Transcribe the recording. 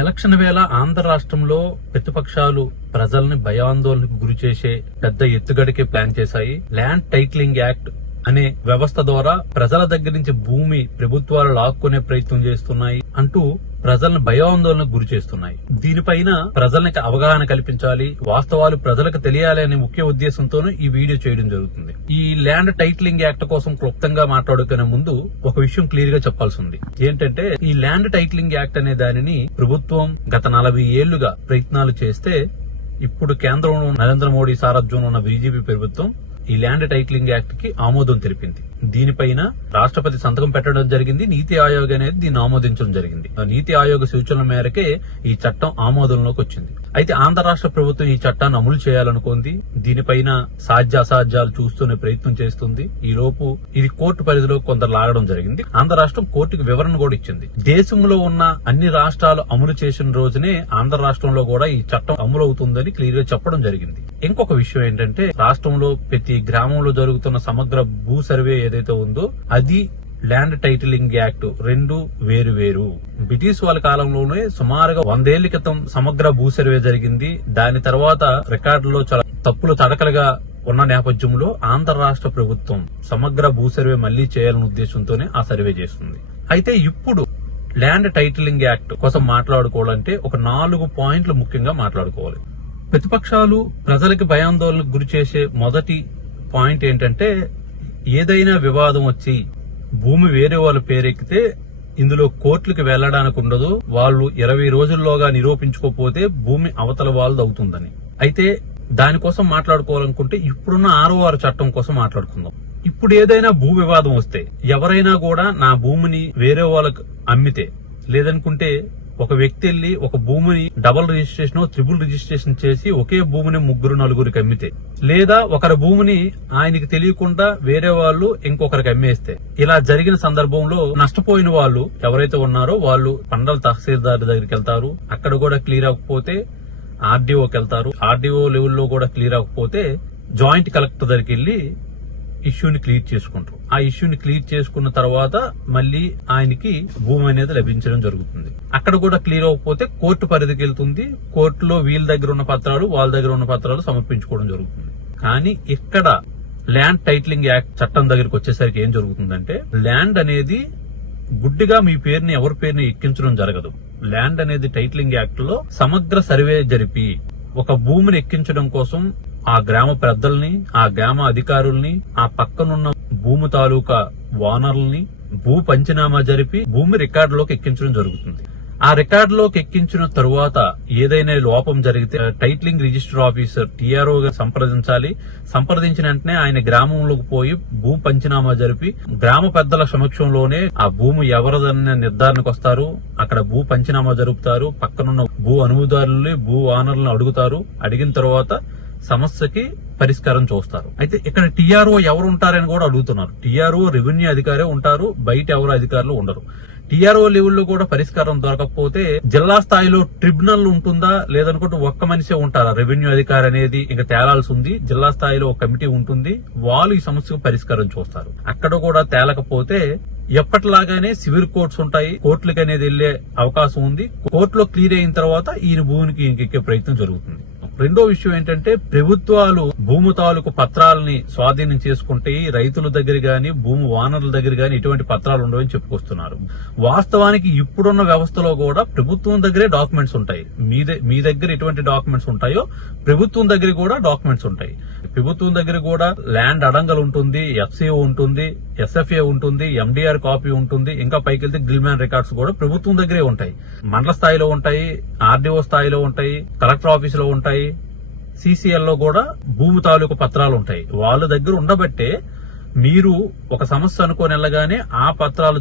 Election వేళ ఆంధ్ర రాష్ట్రంలో ప్రతిపక్షాలు ప్రజల్ని భయాందోళనకు గురి చేసే పెద్ద ఎత్తుగడికి ప్లాన్ చేశాయి. ల్యాండ్ టైటిలింగ్ యాక్ట్ అనే వ్యవస్థ ద్వారా ప్రజల దగ్గర నుంచి భూమి ప్రభుత్వాలు లాక్కునే ప్రయత్నం చేస్తున్నాయి అంటూ ప్రజలను భయాందోళనకు గురి చేస్తున్నాయి. దీనిపైన ప్రజలకు అవగాహన కల్పించాలి, వాస్తవాలు ప్రజలకు తెలియాలి అనే ముఖ్య ఉద్దేశంతోనూ ఈ వీడియో చేయడం జరుగుతుంది. ఈ ల్యాండ్ టైటిలింగ్ యాక్ట్ కోసం క్లుప్తంగా మాట్లాడుకునే ముందు ఒక విషయం క్లియర్ గా చెప్పాల్సి ఉంది. ఏంటంటే ఈ ల్యాండ్ టైటిలింగ్ యాక్ట్ అనే దానిని ప్రభుత్వం గత 40 ఏళ్లుగా ప్రయత్నాలు చేస్తే ఇప్పుడు కేంద్రంలో నరేంద్ర మోడీ సారథ్యంలో ఉన్న బీజేపీ ప్రభుత్వం ఈ ల్యాండ్ టైటిలింగ్ యాక్ట్ కి ఆమోదం తెలిపింది. దీనిపైన రాష్ట్రపతి సంతకం పెట్టడం జరిగింది. నీతి ఆయోగ్ అనేది దీన్ని ఆమోదించడం జరిగింది. నీతి ఆయోగ్ సూచనల మేరకే ఈ చట్టం ఆమోదంలోకి వచ్చింది. అయితే ఆంధ్ర రాష్ట్ర ప్రభుత్వం ఈ చట్టాన్ని అమలు చేయాలనుకుంది. దీనిపైన సాధ్య అసాధ్యాలు చూస్తూనే ప్రయత్నం చేస్తుంది. ఈ లోపు ఇది కోర్టు పరిధిలో కొందరు లాగడం జరిగింది. ఆంధ్ర రాష్ట్రం కోర్టుకు వివరణ కూడా ఇచ్చింది. దేశంలో ఉన్న అన్ని రాష్ట్రాలు అమలు చేసిన రోజునే ఆంధ్ర రాష్ట్రంలో కూడా ఈ చట్టం అమలు అవుతుందని క్లియర్ గా చెప్పడం జరిగింది. ఇంకొక విషయం ఏంటంటే రాష్ట్రంలో ప్రతి గ్రామంలో జరుగుతున్న సమగ్ర భూ సర్వే ఏదైతే ఉందో అది ల్యాండ్ టైటిలింగ్ యాక్ట్ రెండు వేరు వేరు. బ్రిటిష్ వాళ్ళ కాలంలోనే సుమారుగా 100 ఏళ్ల క్రితం సమగ్ర భూ సర్వే జరిగింది. దాని తర్వాత రికార్డులో చాలా తప్పులు తడకలుగా ఉన్న నేపథ్యంలో ఆంధ్ర రాష్ట్ర ప్రభుత్వం సమగ్ర భూ సర్వే మళ్లీ చేయాలనే ఉద్దేశంతోనే ఆ సర్వే చేస్తుంది. అయితే ఇప్పుడు ల్యాండ్ టైటిలింగ్ యాక్ట్ కోసం మాట్లాడుకోవాలంటే ఒక 4 పాయింట్లు ముఖ్యంగా మాట్లాడుకోవాలి. ప్రతిపక్షాలు ప్రజలకు భయాందోళనకు గురి చేసే మొదటి పాయింట్ ఏంటంటే ఏదైనా వివాదం వచ్చి భూమి వేరే వాళ్ళ పేరెక్కితే ఇందులో కోర్టులకు వెళ్లడానికి ఉండదు. వాళ్ళు 20 రోజుల్లోగా నిరూపించుకోకపోతే భూమి అవతల వాళ్ళది అవుతుందని. అయితే దానికోసం మాట్లాడుకోవాలనుకుంటే ఇప్పుడున్న 6వ చట్టం కోసం మాట్లాడుకుందాం. ఇప్పుడు ఏదైనా భూ వివాదం వస్తే ఎవరైనా కూడా నా భూమిని వేరే వాళ్ళకు అమ్మితే, లేదనుకుంటే ఒక వ్యక్తి వెళ్లి ఒక భూమిని డబుల్ రిజిస్ట్రేషన్ ట్రిపుల్ రిజిస్ట్రేషన్ చేసి ఒకే భూమిని 3-4కి అమ్మితే, లేదా ఒకరి భూమిని ఆయనకి తెలియకుండా వేరే వాళ్ళు ఇంకొకరికి అమ్మేస్తే, ఇలా జరిగిన సందర్భంలో నష్టపోయిన వాళ్ళు ఎవరైతే ఉన్నారో వాళ్ళు మండల తహసీల్దార్ దగ్గరికి వెళ్తారు. అక్కడ కూడా క్లియర్ అవ్వకపోతే ఆర్డీఓకి వెళ్తారు. ఆర్డీఓ లెవెల్లో కూడా క్లియర్ అవ్వకపోతే జాయింట్ కలెక్టర్ దగ్గరికి వెళ్లి ఇష్యూని క్లియర్ చేసుకుంటారు. ఆ ఇష్యూని క్లియర్ చేసుకున్న తర్వాత మళ్ళీ ఆయనకి భూమి అనేది లభించడం జరుగుతుంది. అక్కడ కూడా క్లియర్ అవ్వకపోతే కోర్టు పరిధికి వెళ్తుంది. కోర్టులో వీళ్ళ దగ్గర ఉన్న పత్రాలు వాళ్ళ దగ్గర ఉన్న పత్రాలు సమర్పించుకోవడం జరుగుతుంది. కానీ ఇక్కడ ల్యాండ్ టైటిలింగ్ యాక్ట్ చట్టం దగ్గరికి వచ్చేసరికి ఏం జరుగుతుందంటే ల్యాండ్ అనేది గుడ్డిగా మీ పేరుని ఎవరి పేరుని ఎక్కించడం జరగదు. ల్యాండ్ అనేది టైటిలింగ్ యాక్ట్ లో సమగ్ర సర్వే జరిపి ఒక భూమిని ఎక్కించడం కోసం ఆ గ్రామ పెద్దల్ని, ఆ గ్రామ అధికారుల్ని, ఆ పక్కనున్న భూమి తాలూకా ఓనర్లని భూ పంచనామా జరిపి భూమి రికార్డులోకి ఎక్కించడం జరుగుతుంది. ఆ రికార్డులోకి ఎక్కించిన తరువాత ఏదైనా లోపం జరిగితే టైటిలింగ్ రిజిస్టర్ ఆఫీసర్ టీఆర్ఓ గా సంప్రదించాలి. సంప్రదించిన వెంటనే ఆయన గ్రామంలోకి పోయి భూ పంచనామా జరిపి గ్రామ పెద్దల సమక్షంలోనే ఆ భూమి ఎవరిదన్న నిర్ధారణకు వస్తారు. అక్కడ భూ పంచనామా జరుపుతారు. పక్కనున్న భూ అనుభవదారుల్ని, భూ ఓనర్లను అడుగుతారు. అడిగిన తర్వాత సమస్యకి పరిష్కారం చూస్తారు. అయితే ఇక్కడ టీఆర్ఓ ఎవరు ఉంటారని కూడా అడుగుతున్నారు. టీఆర్ఓ రెవెన్యూ అధికారే ఉంటారు, బయట ఎవరు అధికారులు ఉండరు. టీఆర్ఓ లెవెల్లో కూడా పరిష్కారం దొరకకపోతే జిల్లా స్థాయిలో ట్రిబ్యునల్ ఉంటుందా, లేదనుకుంటే ఒక్క మనిషే ఉంటారా రెవెన్యూ అధికారి అనేది ఇంకా తేలాల్సి ఉంది. జిల్లా స్థాయిలో ఒక కమిటీ ఉంటుంది, వాళ్ళు ఈ సమస్యకు పరిష్కారం చూస్తారు. అక్కడ కూడా తేలకపోతే ఎప్పటిలాగానే సివిల్ కోర్ట్స్ ఉంటాయి, కోర్టులకు అనేది వెళ్లే అవకాశం ఉంది. కోర్టులో క్లియర్ అయిన తర్వాత ఈయన భూమికి ఇంకెక్కే ప్రయత్నం జరుగుతుంది. రెండో విషయం ఏంటంటే ప్రభుత్వాలు భూమి తాలూకు పత్రాలని స్వాధీనం చేసుకుంటే రైతుల దగ్గర గాని భూమి ఓనర్ల దగ్గర గాని ఎటువంటి పత్రాలు ఉండవని చెప్పుకొస్తున్నారు. వాస్తవానికి ఇప్పుడున్న వ్యవస్థలో కూడా ప్రభుత్వం దగ్గరే డాక్యుమెంట్స్ ఉంటాయి. మీ దగ్గర ఎటువంటి డాక్యుమెంట్స్ ఉంటాయో ప్రభుత్వం దగ్గర కూడా డాక్యుమెంట్స్ ఉంటాయి. ప్రభుత్వం దగ్గర కూడా ల్యాండ్ అడంగల్ ఉంటుంది, ఎఫ్సీఓ ఉంటుంది, ఎస్ఎఫ్ఏ ఉంటుంది, ఎండిఆర్ కాపీ ఉంటుంది. ఇంకా పైకి వెళ్తే గిల్మ్యాన్ రికార్డ్స్ కూడా ప్రభుత్వం దగ్గరే ఉంటాయి. మండల స్థాయిలో ఉంటాయి, ఆర్డీఓ స్థాయిలో ఉంటాయి, కలెక్టర్ ఆఫీసులో ఉంటాయి, సిసిఎల్ లో కూడా భూమి తాలూకు పత్రాలు ఉంటాయి. వాళ్ళ దగ్గర ఉండబట్టే మీరు ఒక సమస్య అనుకోని వెళ్ళగానే ఆ పత్రాలు